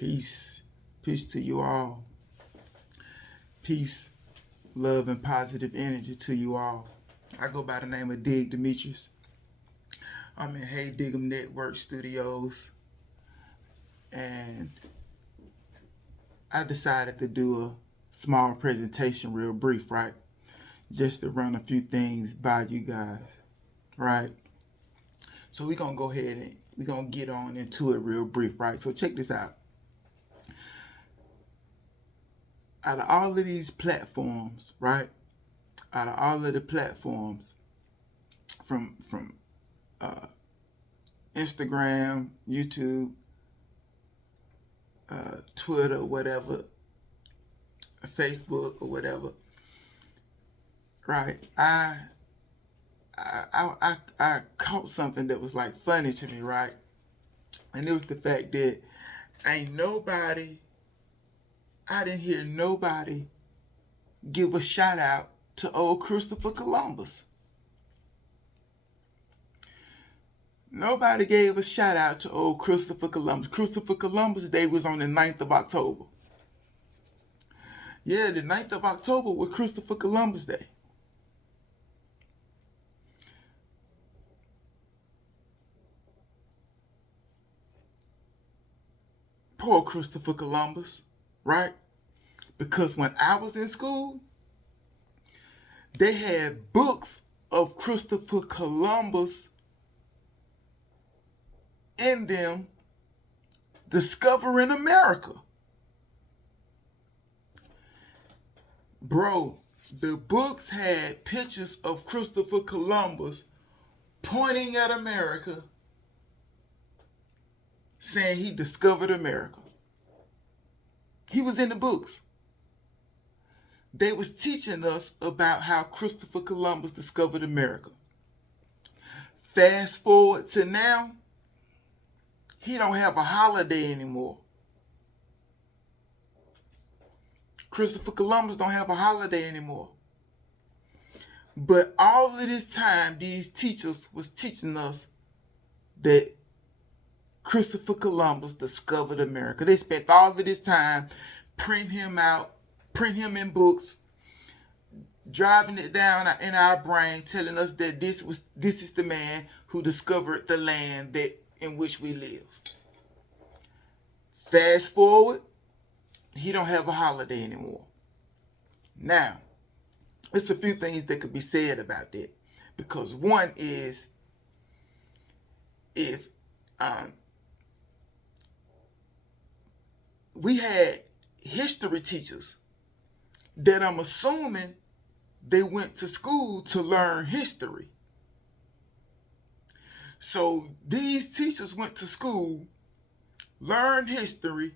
Peace. Peace to you all. Peace, love, and positive energy to you all. I go by the name of DiG, Demetrice. I'm in Hey Dig'em Network Studios. And I decided to do a small presentation real brief, right? Just to run a few things by you guys, right? So we're going to go ahead and we're going to get on into it real brief, right? So check this out. Out of all of these platforms, right? Out of all of the platforms from Instagram, YouTube, Twitter, whatever, Facebook or whatever, right? I caught something that was like funny to me, right? And it was the fact that I didn't hear nobody give a shout out to old Christopher Columbus. Nobody gave a shout out to old Christopher Columbus. Christopher Columbus Day was on the 9th of October. Yeah, the 9th of October was Christopher Columbus Day. Poor Christopher Columbus, right? Because when I was in school, they had books of Christopher Columbus in them discovering America. Bro, the books had pictures of Christopher Columbus pointing at America, saying he discovered America. He was in the books. They was teaching us about how Christopher Columbus discovered America. Fast forward to now, he don't have a holiday anymore. Christopher Columbus don't have a holiday anymore. But all of this time, these teachers was teaching us that Christopher Columbus discovered America. They spent all of this time printing him out, print him in books, driving it down in our brain, telling us that this is the man who discovered the land in which we live. Fast forward, he don't have a holiday anymore. Now, there's a few things that could be said about that. Because one is, if we had history teachers that I'm assuming they went to school to learn history. So these teachers went to school, learned history,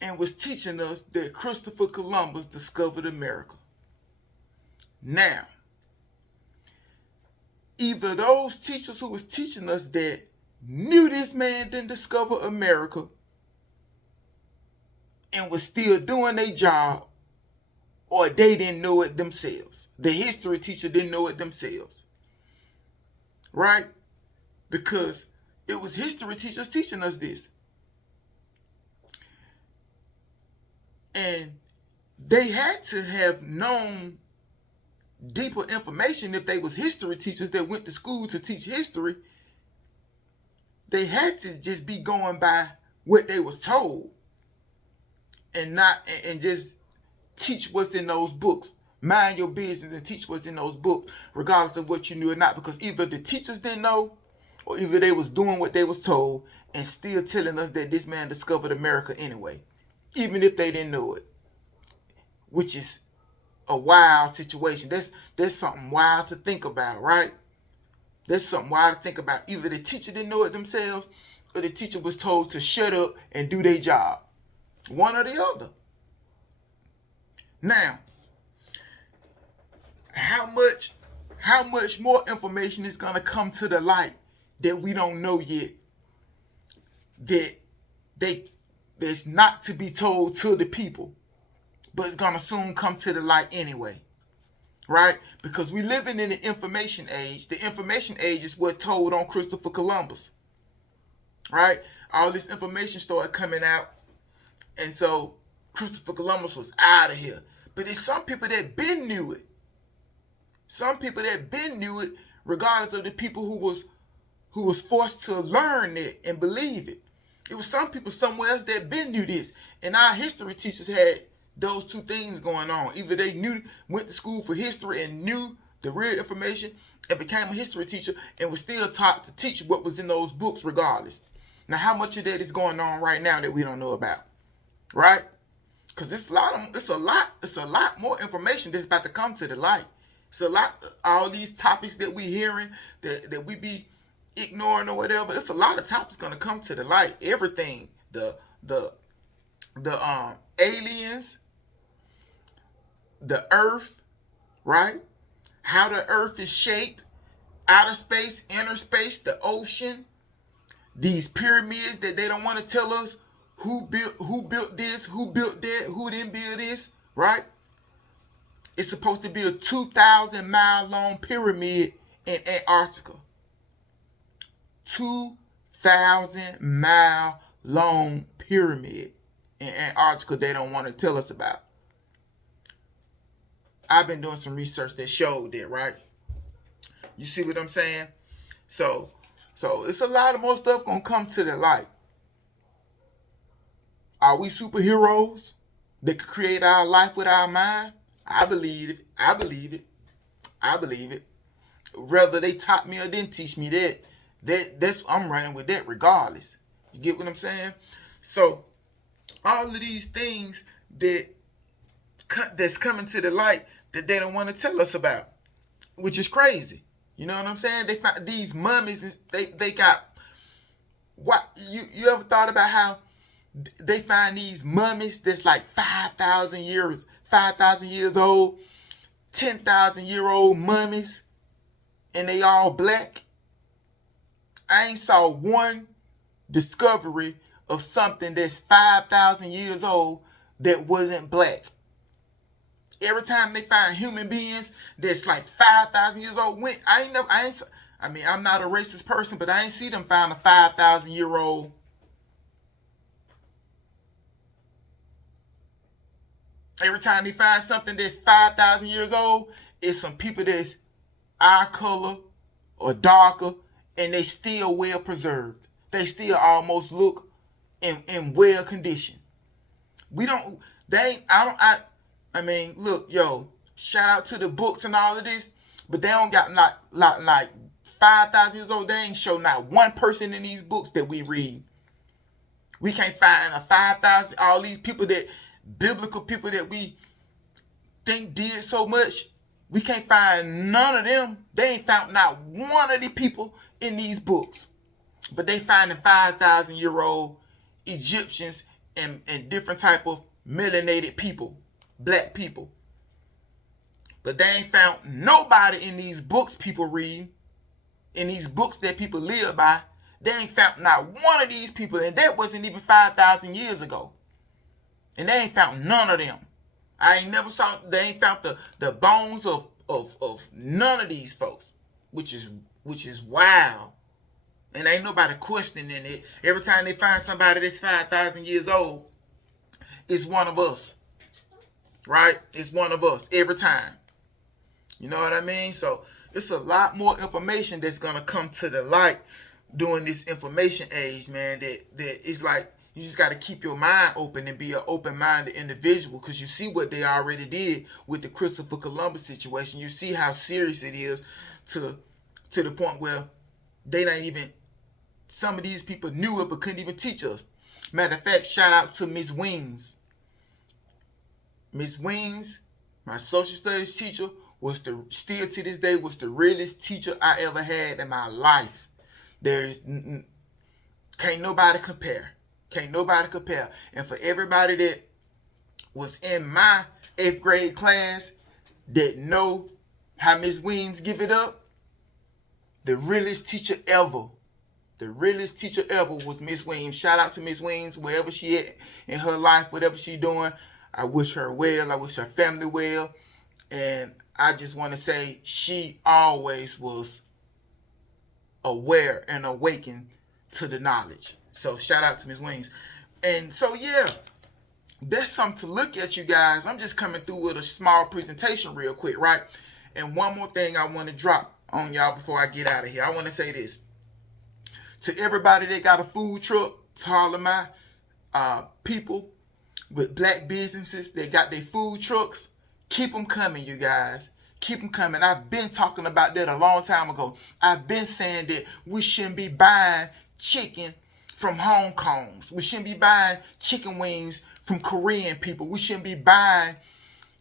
and was teaching us that Christopher Columbus discovered America. Now, either those teachers who was teaching us that knew this man didn't discover America and was still doing their job, or they didn't know it themselves. The history teacher didn't know it themselves. Right? Because it was history teachers teaching us this. And they had to have known deeper information if they was history teachers that went to school to teach history. They had to just be going by what they was told and just teach what's in those books. Mind your business and teach what's in those books, regardless of what you knew or not. Because either the teachers didn't know, or either they was doing what they was told and still telling us that this man discovered America anyway, even if they didn't know it, which is a wild situation. That's something wild to think about, right? That's something wild to think about. Either the teacher didn't know it themselves, or the teacher was told to shut up and do their job. One or the other. Now, how much more information is going to come to the light that we don't know yet, that's not to be told to the people, but it's going to soon come to the light anyway, right? Because we're living in the information age. The information age is what told on Christopher Columbus, right? All this information started coming out And so Christopher Columbus was out of here. But there's some people that been knew it. Some people that been knew it, regardless of the people who was forced to learn it and believe it. It was some people somewhere else that been knew this. And our history teachers had those two things going on. Either they went to school for history and knew the real information and became a history teacher and was still taught to teach what was in those books regardless. Now, how much of that is going on right now that we don't know about? Right? Because it's a lot more information that's about to come to the light. It's a lot, all these topics that we hearing, that we be ignoring or whatever. It's a lot of topics gonna come to the light. Everything, the aliens, the earth, right? How the earth is shaped, outer space, inner space, the ocean, these pyramids that they don't want to tell us who built this, who built that, who didn't build this, right? It's supposed to be a 2,000-mile long pyramid in Antarctica. 2,000-mile long pyramid in Antarctica they don't want to tell us about. I've been doing some research that showed that, right? You see what I'm saying? So it's a lot of more stuff gonna come to the light. Are we superheroes that could create our life with our mind? I believe it. I believe it. I believe it. Whether they taught me or didn't teach me that's I'm running with that regardless. You get what I'm saying? So all of these things that's coming to the light that they don't want to tell us about, which is crazy. You know what I'm saying? They found these mummies. They got what? You ever thought about how they find these mummies that's like 5,000 years old, 10,000-year-old mummies, and they all black? I ain't saw one discovery of something that's 5,000 years old that wasn't black. Every time they find human beings that's like 5,000 years old, I'm not a racist person, but I ain't see them find a 5,000-year-old. Every time they find something that's 5,000 years old, it's some people that's our color or darker, and they still well preserved. They still almost look in well condition. Look, shout out to the books and all of this, but they don't got like 5,000 years old. They ain't show not one person in these books that we read. We can't find a 5,000, all these people biblical people that we think did so much. We can't find none of them. They ain't found not one of the people in these books. But they finding 5,000-year-old Egyptians and different type of melanated people, black people. But they ain't found nobody in these books people read, in these books that people live by. They ain't found not one of these people, and that wasn't even 5,000 years ago. And they ain't found none of them. They ain't found the bones of none of these folks, which is wild. And ain't nobody questioning it. Every time they find somebody that's 5,000 years old, it's one of us. Right? It's one of us every time. You know what I mean? So it's a lot more information that's going to come to the light during this information age, man, that it's like you just got to keep your mind open and be an open-minded individual, because you see what they already did with the Christopher Columbus situation. You see how serious it is to the point where they not even, some of these people knew it but couldn't even teach us. Matter of fact, shout out to Miss Wings. Miss Wings, my social studies teacher, still to this day was the realest teacher I ever had in my life. Can't nobody compare. Can't nobody compare. And for everybody that was in my 8th grade class that know how Miss Wings give it up, the realest teacher ever was Miss Wings. Shout out to Miss Wings, wherever she at in her life, whatever she doing. I wish her well. I wish her family well. And I just want to say she always was aware and awakened to the knowledge. So shout out to Ms. Wings. And so, yeah, that's something to look at, you guys. I'm just coming through with a small presentation real quick, right? And one more thing I want to drop on y'all before I get out of here. I want to say this. To everybody that got a food truck, to all of my people with black businesses that got their food trucks, keep them coming, you guys. Keep them coming. I've been talking about that a long time ago. I've been saying that we shouldn't be buying chicken from Hong Kongs. We shouldn't be buying chicken wings from Korean people. We shouldn't be buying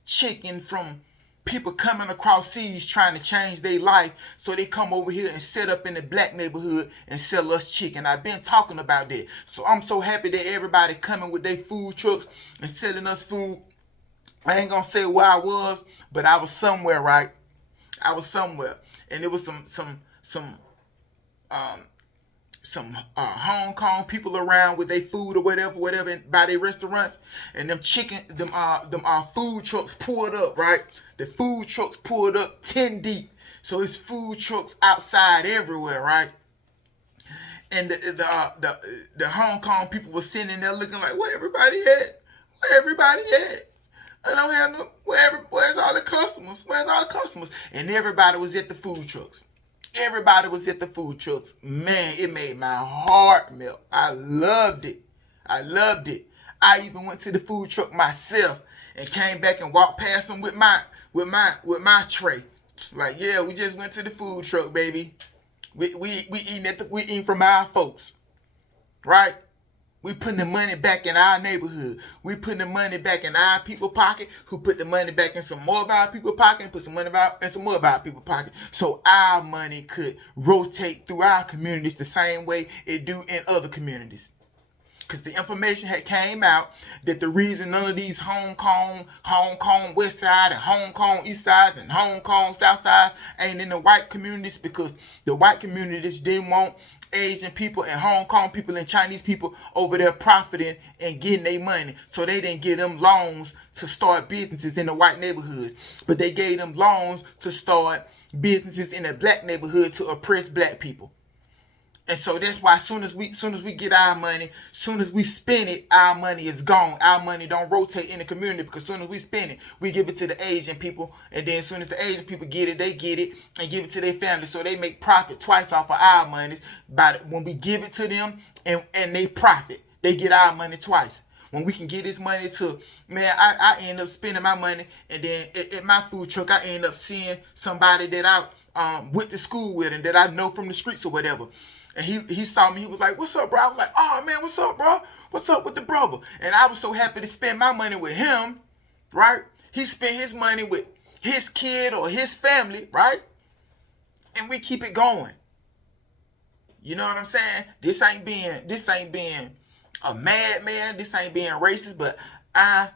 chicken from people coming across seas trying to change their life, so they come over here and set up in the black neighborhood and sell us chicken. I've been talking about that. So I'm so happy that everybody coming with their food trucks and selling us food. I ain't gonna say where I was, but I was somewhere, right? I was somewhere, and there was some Hong Kong people around with their food or whatever by their restaurants, and them food trucks pulled up, right? The food trucks pulled up 10 deep, so it's food trucks outside everywhere, right? And the Hong Kong people were sitting there looking like, where everybody at? Where everybody at? I don't have no. Where's all the customers? Where's all the customers? And everybody was at the food trucks. Everybody was at the food trucks. Man, it made my heart melt. I loved it. I loved it. I even went to the food truck myself and came back and walked past them with my tray. Like, yeah, we just went to the food truck, baby. We eating from our folks, right? We putting the money back in our neighborhood. We putting the money back in our people pocket, who put the money back in some more of our people pocket and put some money back in some more of our people pocket. So our money could rotate through our communities the same way it do in other communities. Because the information had came out that the reason none of these Hong Kong West Side and Hong Kong East Sides and Hong Kong South Side ain't in the white communities, because the white communities didn't want Asian people and Hong Kong people and Chinese people over there profiting and getting their money. So they didn't give them loans to start businesses in the white neighborhoods, but they gave them loans to start businesses in the black neighborhood to oppress black people. And so that's why as soon as we get our money, soon as we spend it, our money is gone. Our money don't rotate in the community, because as soon as we spend it, we give it to the Asian people. And then as soon as the Asian people get it, they get it and give it to their family. So they make profit twice off of our money. When we give it to them and they profit, they get our money twice. When we can get this money to, man, I end up spending my money, and then at my food truck, I end up seeing somebody that I went to school with and that I know from the streets or whatever. And he saw me. He was like, what's up, bro? I was like, oh, man, what's up, bro? What's up with the brother? And I was so happy to spend my money with him, right? He spent his money with his kid or his family, right? And we keep it going. You know what I'm saying? This ain't being a madman. This ain't being racist, but I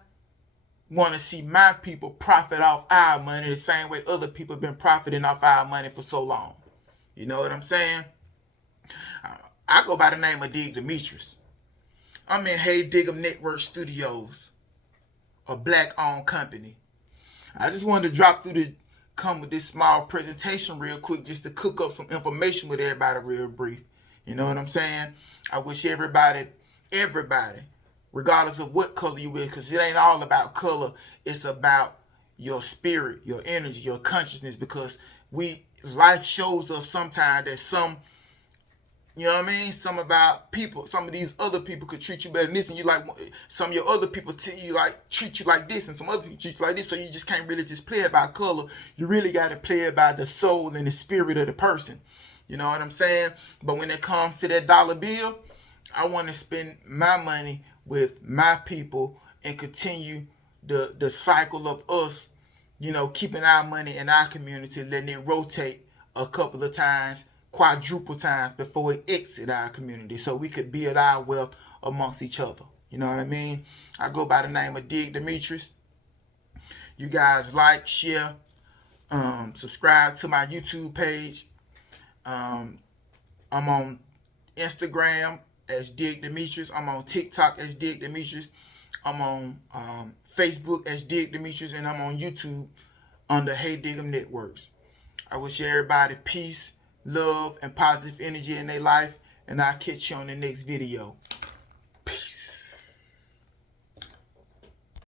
want to see my people profit off our money the same way other people have been profiting off our money for so long. You know what I'm saying? I go by the name of DiG Demetrice. I'm in Hey Dig'em Network Studios, a black-owned company. I just wanted to come with this small presentation real quick, just to cook up some information with everybody real brief. You know what I'm saying? I wish everybody, regardless of what color you is, because it ain't all about color, it's about your spirit, your energy, your consciousness, because life shows us sometimes that you know what I mean? Some of our people, some of these other people could treat you better than this, and you like some of your other people treat you like this, and some other people treat you like this. So you just can't really just play it by color. You really got to play it by the soul and the spirit of the person. You know what I'm saying? But when it comes to that dollar bill, I want to spend my money with my people and continue the cycle of us, keeping our money in our community, letting it rotate a couple of times, quadruple times before it exit our community, so we could build our wealth amongst each other. You know what I mean? I go by the name of DiG Demetrice. You guys like, share, subscribe to my YouTube page. I'm on Instagram as DiG Demetrice. I'm on TikTok as DiG Demetrice. I'm on Facebook as DiG Demetrice, and I'm on YouTube under Hey Dig'em Networks. I wish everybody peace, love, and positive energy in their life, and I'll catch you on the next video. Peace.